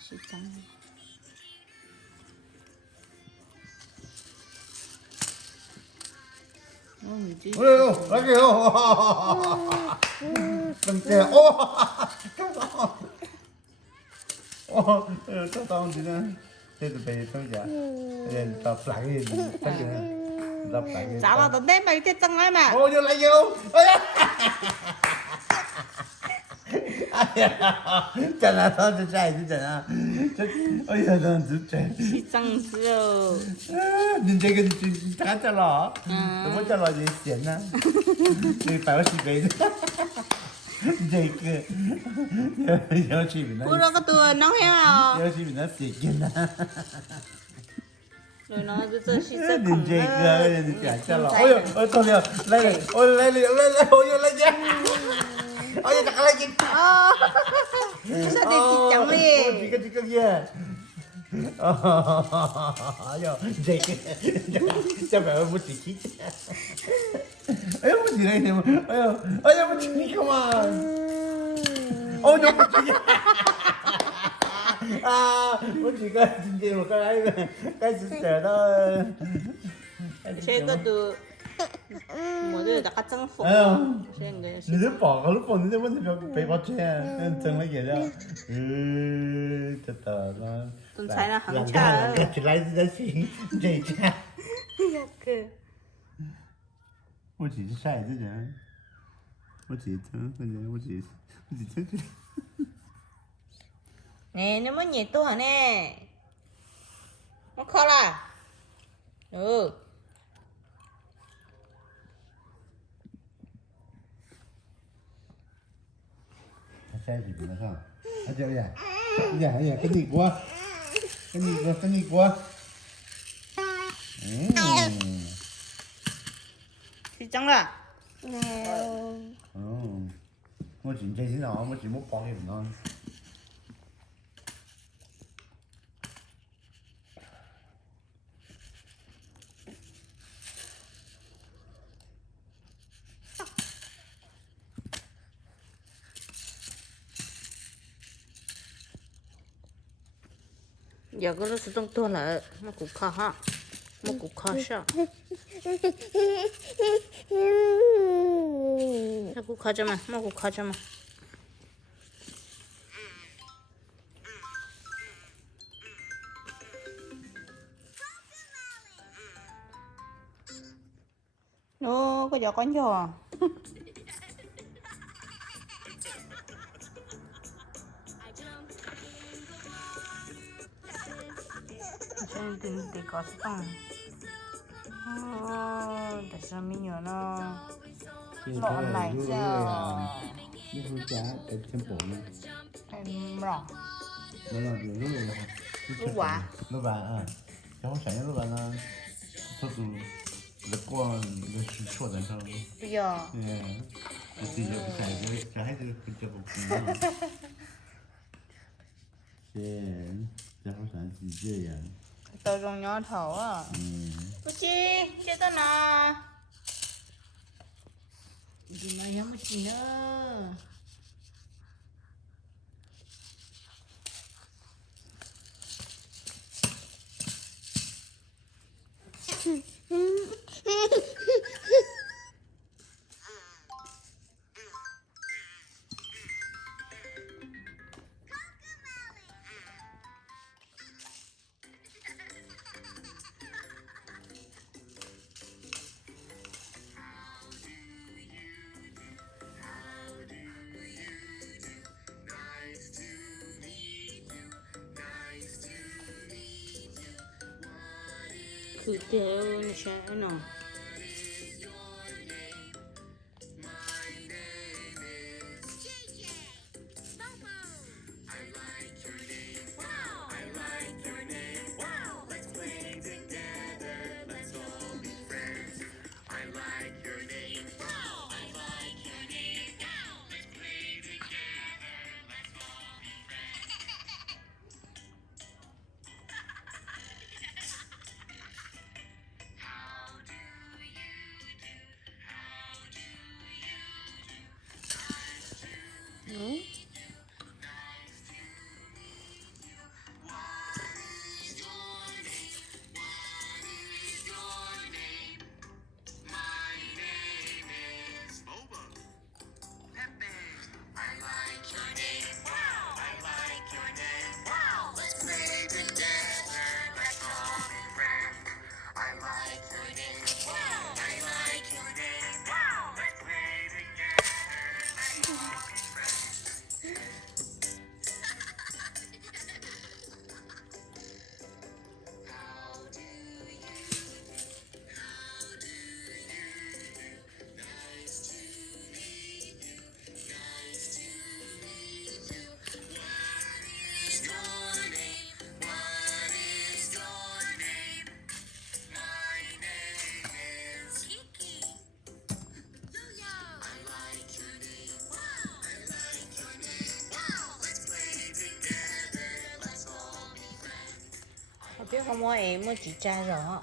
是脏。哦，你这。哎呦，来给我！冷静哦！干啥？哦，这当真的，这是被等下，到不来的，等着，到不来的。咋了？都奶买点脏了嘛？哦，又来哟！哎呀！哎呀，真的，这这是真啊！这，哎呀，这这。是脏子哦。你这个你看着了，我着了就咸呐，你把我洗杯子，这个有水平我了，那个多弄下啊。有水平了洗劲呐，对，那个这是这你空这个你看着了，哎呦，的。我懂了，来了，我来了，来，我又来见，哎呀，哪个来见？啊，这得紧张了耶。这个耶。哎呦，这个，这边我不提起。哎呦，我提了一天嘛，哎呦，哎呀，我提你干嘛？哦，就不提。啊，我提个今天我刚来的，开始写了。这个都，我这大家整疯哎呀了。现在你这包了包，你这问题背包钱，挣了钱了，这到了。等菜了行起来，来。去来自的心，这家。哎呀哥，我自己晒这人，我自己蒸，反正我自己蒸去。哎，那么热多呢？我靠了。哦。他晒几瓶了哈？他叫呀，哎呀，跟你过，跟你过。是脏了。我今天先啊，我节目包给你啊。有个都是动多了，莫顾卡哈，莫顾卡上。莫顾卡着嘛，莫顾卡着嘛。哦，cái giò con giò. Xem thì có tông. Tại sao mình nhớ nó lọ này sao?你回家在天宝呢？Em rõ. 老板，老板。老板啊，像我上一老板呢，他都在广那是车站上。对呀。我直接不开，这还是回家不空。这好像是这样。Tao dùng nhỏ thầu à. Puchi, chết tao nè. Gì mà giống Puchi nữa. Cứ theo nó sẽ nó. biết không mua em mua chỉ cha rõ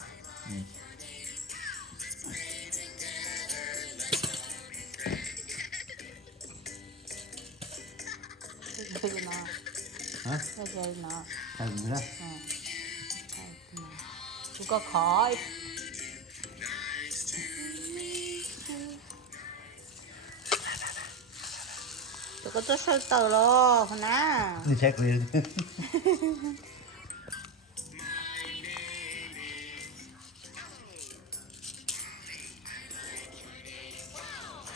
bây giờ nó hả bây giờ nó thằng gì đó chú có khỏi tôi có sơ tờ lo con áนี่เช็คเลย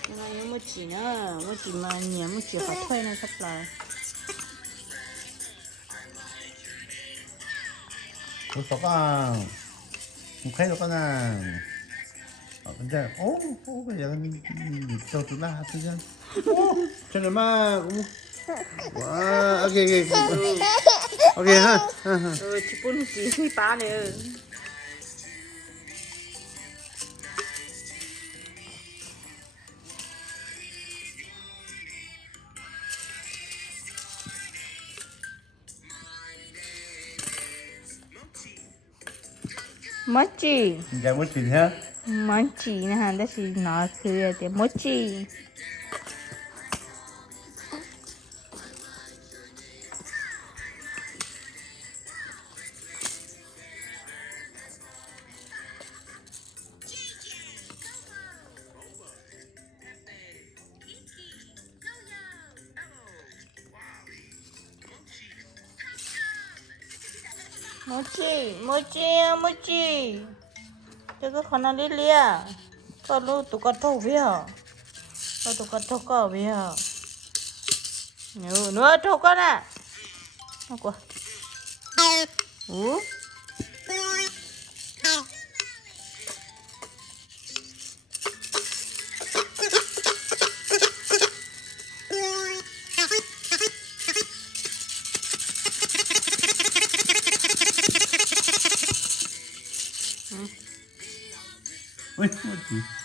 nhưng mà những một chỉ nữa một chỉ mà nhiều một chỉ phải thuê nó sắp lại ตัวสก้ามึงใครตัวก็น่ะมันจะโอ้โหก็อย่างนี้เจ้าตัวน่ารักจังโอ้ฉันเลยมาว้าโอเคโอเคโอเคฮะ chỉ bún chỉ ba nữa mochi ยังไม่ถึงฮะ mochi นะคะแต่是哪คือแต่ mochi mochi mochi mochi这个可能哩哩啊，个路都个头皮啊，个都个头个皮啊，牛头个呢，那个，哦。喂，我去。